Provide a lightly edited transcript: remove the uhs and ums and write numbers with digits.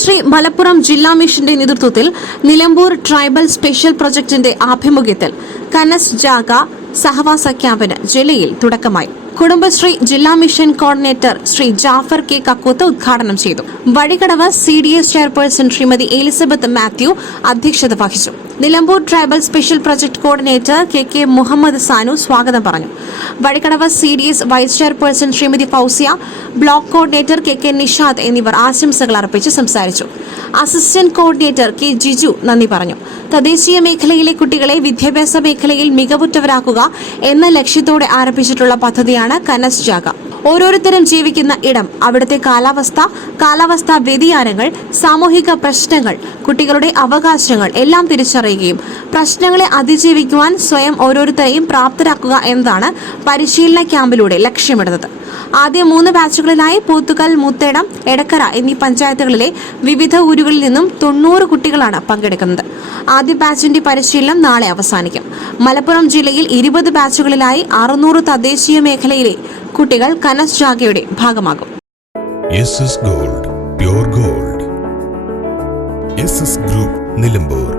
കുടുംബശ്രീ മലപ്പുറം ജില്ലാ മിഷന്റെ നേതൃത്വത്തിൽ നിലമ്പൂർ ട്രൈബൽ സ്പെഷ്യൽ പ്രൊജക്ടിന്റെ ആഭിമുഖ്യത്തിൽ കനസ് ജാഗ സഹവാസ ക്യാമ്പിന് ജില്ലയിൽ തുടക്കമായി. കുടുംബശ്രീ ജില്ലാ mission coordinator Shri Jafar K Kakkoothu ഉദ്ഘാടനം ചെയ്തു. Vazhikkadavu CDS chairperson Shrimati Elizabeth Mathew അധ്യക്ഷത വഹിച്ചു. Nilambur tribal special project coordinator KK Muhammad Sanu സ്വാഗതം പറഞ്ഞു. Vazhikkadavu CDS vice chairperson Shrimati Fousiya, block coordinator KK Nishad എന്നിവർ ആശംസകൾ അർപ്പിച്ച് സംസാരിച്ചു. അസിസ്റ്റന്റ് കോർഡിനേറ്റർ K ജിജു നന്ദി പറഞ്ഞു. തദ്ദേശീയ മേഖലയിലെ കുട്ടികളെ വിദ്യാഭ്യാസ മേഖലയിൽ മികവുറ്റവരാക്കുക എന്ന ലക്ഷ്യത്തോടെ ആരംഭിച്ചിട്ടുള്ള പദ്ധതിയാണ് കനസ് ജാഗ. ഓരോരുത്തരും ജീവിക്കുന്ന ഇടം, അവിടുത്തെ കാലാവസ്ഥാ വ്യതിയാനങ്ങൾ, സാമൂഹിക പ്രശ്നങ്ങൾ, കുട്ടികളുടെ അവകാശങ്ങൾ എല്ലാം തിരിച്ചറിയുകയും പ്രശ്നങ്ങളെ അതിജീവിക്കുവാൻ സ്വയം ഓരോരുത്തരെയും പ്രാപ്തരാക്കുക എന്നതാണ് പരിശീലന ക്യാമ്പിലൂടെ ലക്ഷ്യമിടുന്നത്. ആദ്യ 3 ബാച്ചുകളിലായി പോത്തുകൽ, മുത്തേടം, എടക്കര എന്നീ പഞ്ചായത്തുകളിലെ വിവിധ ഊരുകളിൽ നിന്നും 90 കുട്ടികളാണ് പങ്കെടുക്കുന്നത്. ആദ്യ ബാച്ചിന്റെ പരിശീലനം നാളെ അവസാനിക്കും. മലപ്പുറം ജില്ലയിൽ 20 ബാച്ചുകളിലായി 600 തദ്ദേശീയ മേഖലയിലെ കുട്ടികൾ കനസ് ജാഗയുടെ ഭാഗമാകും. SS Gold, Pure Gold. SS Group, Nilambur.